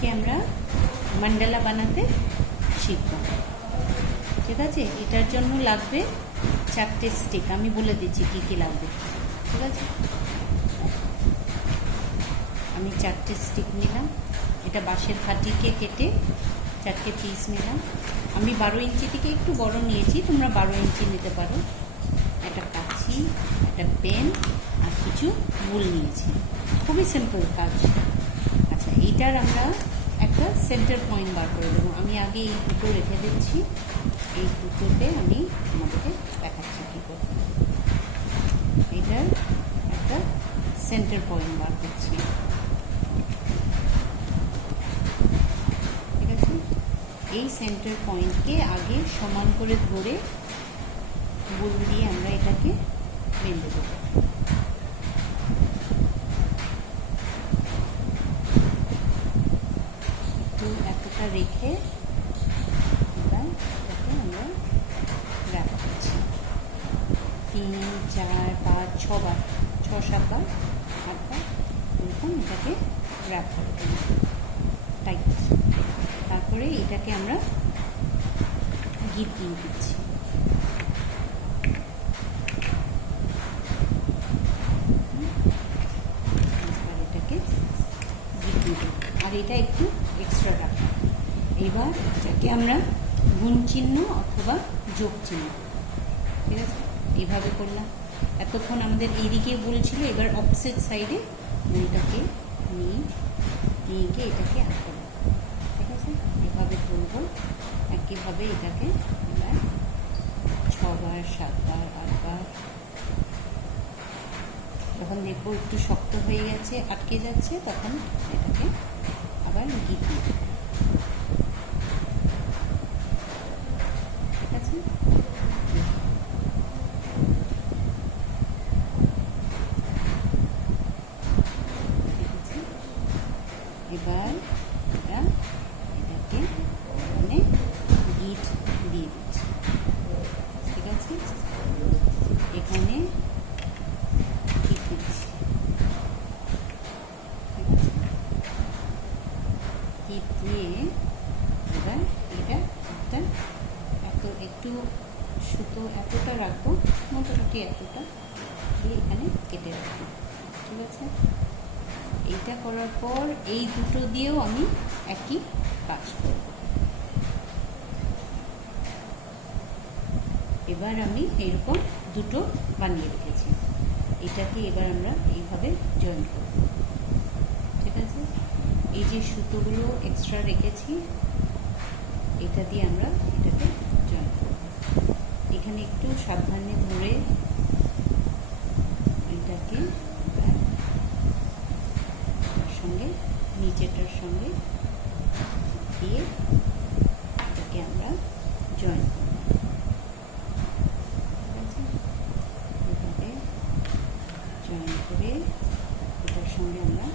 আজকে আমরা মান্ডালা বানাতে শিখব। ঠিক আছে, এটার জন্য লাগবে 4টে স্টিক। আমি বলে দিচ্ছি কি কি লাগবে। ঠিক আছে, আমি 4টে স্টিক নিলাম। এটা বাঁশের ফাটিকে কেটে 4টে পিস নিলাম। আমি 12 ইঞ্চি থেকে একটু বড় নিয়েছি, তোমরা 12 ইঞ্চি নিতে পারো। একটা কাঁচি, একটা পেন আর কিছু মূল নিয়েছি। খুবই সিম্পল কাজ। আচ্ছা, এইটার আমরা একটা সেন্টার পয়েন্ট বার করে দেবো। আমি আগে এই দুটো রেখে দিচ্ছি। এই দুটোতে আমি তোমাদেরকে দেখাচ্ছি কী করতে। এইটার একটা সেন্টার পয়েন্ট বার করছি। ঠিক আছে, এই সেন্টার পয়েন্টকে আগে সমান করে ধরে বল দিয়ে আমরা এটাকে বেঁধে দেবো। এতটা রেখে এবার এটাকে আমরা র্যাপ করছি 3, 4, 5, 6 বার, 6, 7 বার, 8 বার এরকম এটাকে র্যাপ করে দেবো টাইট। তারপরে এটাকে আমরা গিট দিয়ে দিচ্ছি। এটাকে গিট দিয়ে দেবো, আর এটা একটু এক্সট্রা রাখবো। এবার এটাকে আমরা গুণ চিহ্ন অথবা যোগ চিহ্ন, ঠিক আছে, এইভাবে করলাম। এতক্ষণ আমাদের এইদিকে বলছিল, এবার অপোজিট সাইডে বইটাকে নিয়ে গিয়ে এটাকে আঁকবো। ঠিক আছে, এভাবে করবো। একইভাবে এটাকে এবার 6 বার, 7 বার, 8 বার। যখন দেখবো একটু শক্ত হয়ে গেছে, আটকে যাচ্ছে, তখন এটাকে আবার গিট দিই। ঠিক আছে, এবার এটাকে মানে গিট দিয়ে দিচ্ছি। ঠিক আছে, এখানে গিট দিচ্ছি। ঠিক আছে, গিট দিয়ে এবার এটা একটা একটু সুতো এতটা রাখবো, মোটামুটি এতটা দিয়ে এখানে কেটে রাখবো। ঠিক আছে, এইটা করার পর এই দুটো দিয়েও আমি একই কাজ করব। এবার আমি এইরকম দুটো বানিয়ে রেখেছি। এটাকে এবার আমরা এইভাবে জয়েন করব। ঠিক আছে, এই যে সুতোগুলো এক্সট্রা রেখেছি, এটা দিয়ে আমরা এটাকে জয়েন করব। এখানে একটু সাবধানে ধরে এটাকে সঙ্গে নিচেটার সঙ্গে দিয়ে এটাকে আমরা জয়েন করব। ঠিক আছে, এভাবে জয়েন করে এটার সঙ্গে আমরা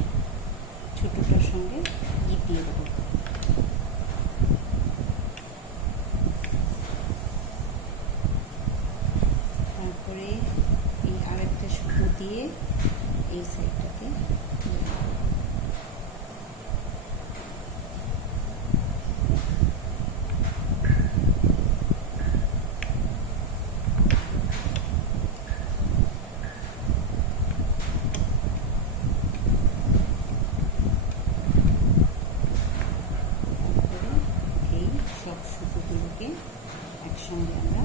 ছোটোটার সঙ্গে গিট দিয়ে দেবো। তারপরে এই আরেকটা সুতো দিয়ে এই সাইডটাকে সব সুতোগুলোকে একসঙ্গে আমরা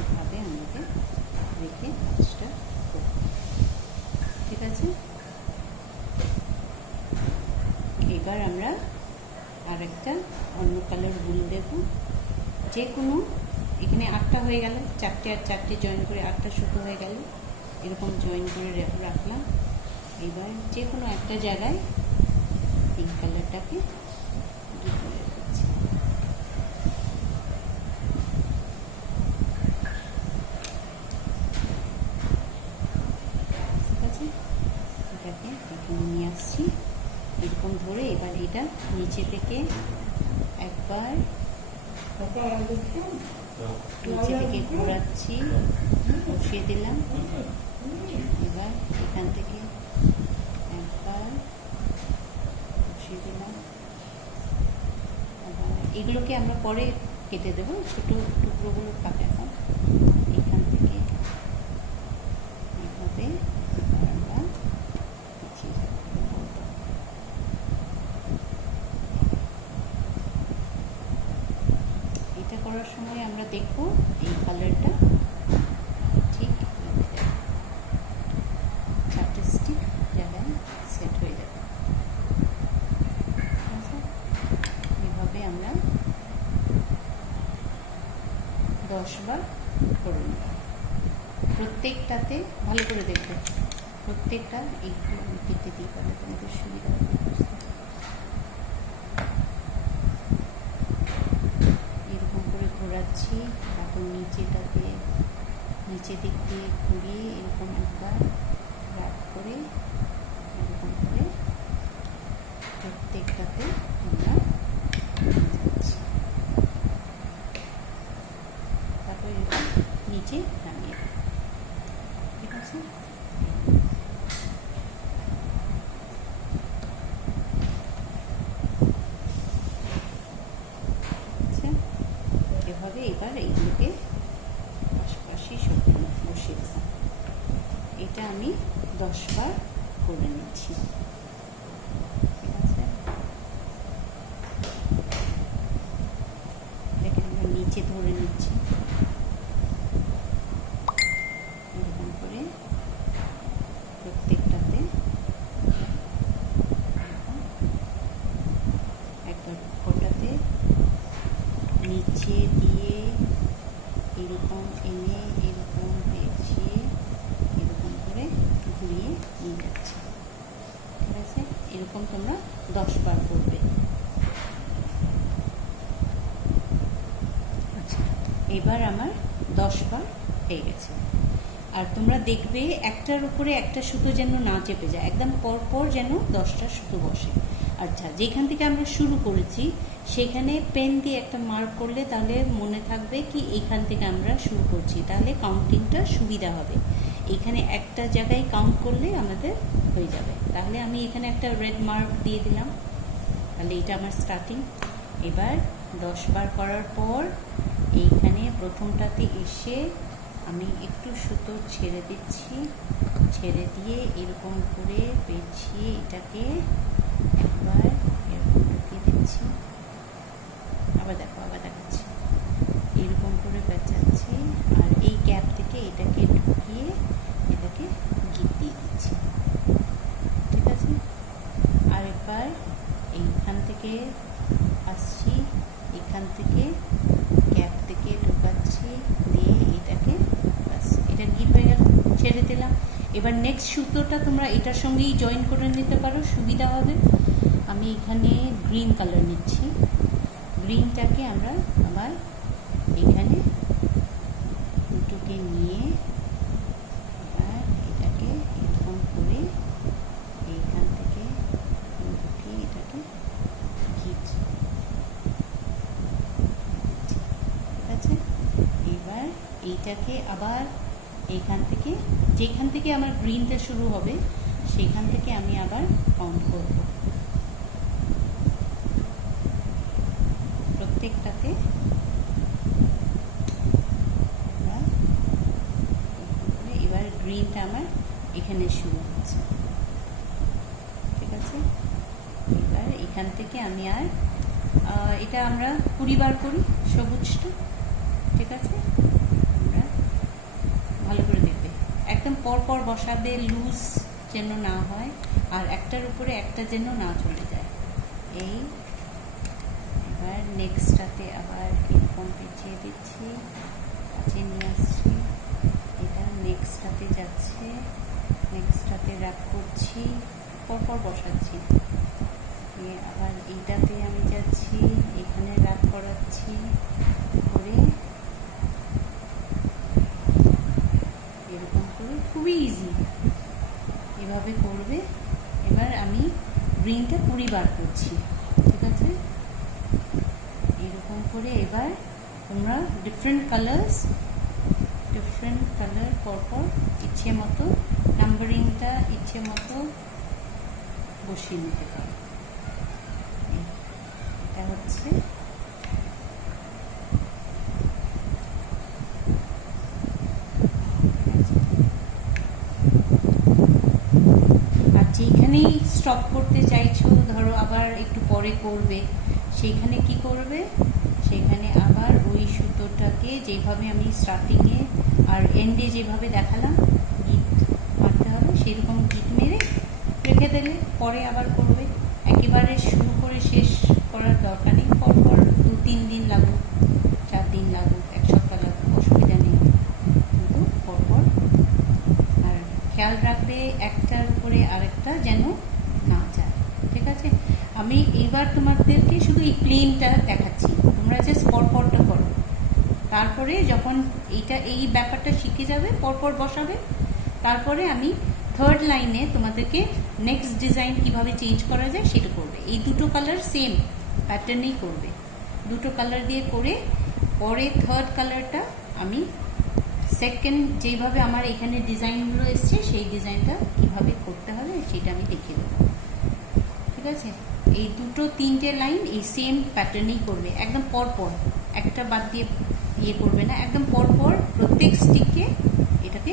এভাবে আমাদের রেখে কাজটা করব। ঠিক আছে, এবার আমরা আরেকটা অন্য কালার উল দেব। যে কোনো, এখানে 8টা হয়ে গেল, 4টে আর 4টে জয়েন করে 8টা সুতো হয়ে গেল। এরকম জয়েন করে রাখলাম। এবার যে কোনো একটা জায়গায় পিঙ্ক কালারটাকে গিট করে দিচ্ছি। ঠিক আছে, এটাকে এখানে নিয়ে আসছি এরকম ধরে। এবার এটা নিচে থেকে একবার নিচে থেকে ঘোরাচ্ছি, বসিয়ে দিলাম। এবার এখান থেকে একবার বসিয়ে দিলাম। আবার এগুলোকে আমরা পরে কেটে দেবো, ছোটো টুকরোগুলো থাক এখন। এখান থেকে এভাবে বারবার এটা করার সময় আমরা দেখবো এই কালারটা ঠিক চারটে স্টিক জায়গায় সেট হয়ে যাবে। এভাবে আমরা 10 বার করে নেব। প্রত্যেকটাতে ভালো করে দেখবে, প্রত্যেকটা একটু কেটে দিয়ে পারে তোমাদের সুবিধা হবে। এরকম করে ঘোরাচ্ছি, তারপর নিচেটাতে নিচে দিক দিয়ে ঘুরিয়ে এরকম একবার রাখ করে এরকম করে প্রত্যেকটাতে আমরা যাচ্ছি। তারপর এরকম নিচে নামিয়ে, ঠিক আছে? এভাবে এবার এইগুলোকে পাশাপাশি সবগুলো বসিয়ে দিলাম। এটা আমি 10 বার করে নিচ্ছি, ঠিক আছে? এটাকে আমরা নিচে ধরে নিচ্ছি এরকম করে প্রত্যেকটাতে একবার ওটাতে নিচে দিয়ে এরকম এনে এরকম পেঁচিয়ে এরকম করে ঘুরিয়ে নিয়ে যাচ্ছে, ঠিক আছে? এরকম তোমরা 10 বার করবে। আচ্ছা, এবার আমার 10 বার হয়ে গেছে। আর তোমরা দেখবে একটার উপরে একটা সুতো যেন না চেপে যায়, একদম পরপর যেন 10টা সুতো বসে। আচ্ছা, যেখান থেকে আমরা শুরু করেছি সেখানে পেন দিয়ে একটা মার্ক করলে তাহলে মনে থাকবে কি এইখান থেকে আমরা শুরু করছি, তাহলে কাউন্টিংটা সুবিধা হবে। এখানে একটা জায়গায় কাউন্ট করলে আমাদের হয়ে যাবে। তাহলে আমি এখানে একটা রেড মার্ক দিয়ে দিলাম, তাহলে এটা আমার স্টার্টিং। এবার 10 বার করার পর এইখানে প্রথমটাতে এসে আমি একটু সুতো ছেড়ে দিচ্ছি, ছেড়ে দিয়ে এরকম করে পেঁচিয়ে এটাকে একবার এরকম ঢুকিয়ে দিচ্ছি। আবার দেখো, আবার দেখাচ্ছি, এরকম করে পেঁচাচ্ছি আর এই গ্যাপ থেকে এটাকে ঢুকিয়ে এটাকে গিট দিয়ে দিচ্ছি, ঠিক আছে? আর এবার এইখান থেকে আসছি, এখান থেকে গ্যাপ থেকে ঢোকাচ্ছি, দিয়ে এটাকে বাস এটা গিট হয়ে গেল, ছেড়ে দিলাম। এবার নেক্সট সুতোটা তোমরা এটার সঙ্গেই জয়েন করে নিতে পারো, সুবিধা হবে। আমি এখানে গ্রিন কালার নিচ্ছি, গ্রিনটাকে আমরা আবার এখানে দুটোকে নিয়ে আবার এটাকে এরকম করে এইখান থেকে ঢুকিয়ে এটাকে গিট, ঠিক আছে? এবার এইটাকে আবার এইখান থেকে, যেখান থেকে আমার গ্রিনটা শুরু হবে সেখান থেকে আমি আবার কাউন্ট করব। প্রত্যেকটাতে এবার গ্রিনটা আমার এখানে শুরু হচ্ছে, ঠিক আছে? এবার এখান থেকে আমি আর এটা আমরা 20 বার করি সবুজটা, ঠিক আছে? আমরা ভালো করে দেখবে, একদম পরপর বসাবে, লুজ যেন না হয়, আর একটার উপরে একটা যেন না চলে যায়। এই এবার নেক্সটটাতে আবার এরকম পেঁচিয়ে দিচ্ছি, কাছে নিয়ে আসছি, এটা নেক্সটটাতে যাচ্ছে, নেক্সটটাতে রাখ করছি, পরপর বসাচ্ছি, আবার এইটাতে আমি যাচ্ছি, এখানে রাখ করাচ্ছি, করে এরকম করে খুবই ইজি, এভাবে করবে। এবার আমি গ্রিনটা 20 বার করছি, ঠিক আছে? এরকম করে এবার তোমরা ডিফারেন্ট কালার পরপর ইচ্ছে মতো নাম্বারিংটা ইচ্ছে মতো বসিয়ে নিতে পারো। এটা হচ্ছে আর যেখানেই স্টপ করতে চাইছো, ধরো আবার একটু পরে করবে, সেইখানে কি করবে, সেখানে আবার ওই সুতোটাকে যেভাবে আমি স্টার্টিংয়ে আর এন্ডে যেভাবে দেখালাম গিট মারতে হবে, সেরকম গিট মেরে রেখে দিলে পরে আবার করবে। একেবারে শুরু করে শেষ করার দরকার নেই, পরপর 2-3 দিন লাগুক, 4 দিন লাগুক, 1 সপ্তাহ লাগুক, অসুবিধা নেই, কিন্তু পরপর। আর খেয়াল রাখবে একটার উপরে আরেকটা যেন না যায়, ঠিক আছে? আমি এইবার তোমাদেরকে শুধু এই প্লেনটা দেখাচ্ছি, তোমরা জাস্ট পরপরটা করো। তারপরে যখন এই ব্যাপারটা শিখে যাবে, পরপর বসাবে, তারপরে আমি 3rd লাইনে তোমাদেরকে নেক্সট ডিজাইন কিভাবে চেঞ্জ করা যায় সেটা করবে। এই দুটো কালার সেম প্যাটার্নেই করবে, দুটো কালার দিয়ে করে পরে 3rd কালারটা আমি সেকেন্ড যেভাবে আমার এখানে ডিজাইনগুলো এসছে সেই ডিজাইনটা কিভাবে করতে হবে সেটা আমি দেখিয়ে দেবো, ঠিক আছে? এই 2-3টে লাইন এই সেম প্যাটার্নেই করবে, একদম পরপর, একটা বাদ দিয়ে করবে না, একদম পরপর প্রত্যেক স্টিকে এটাকে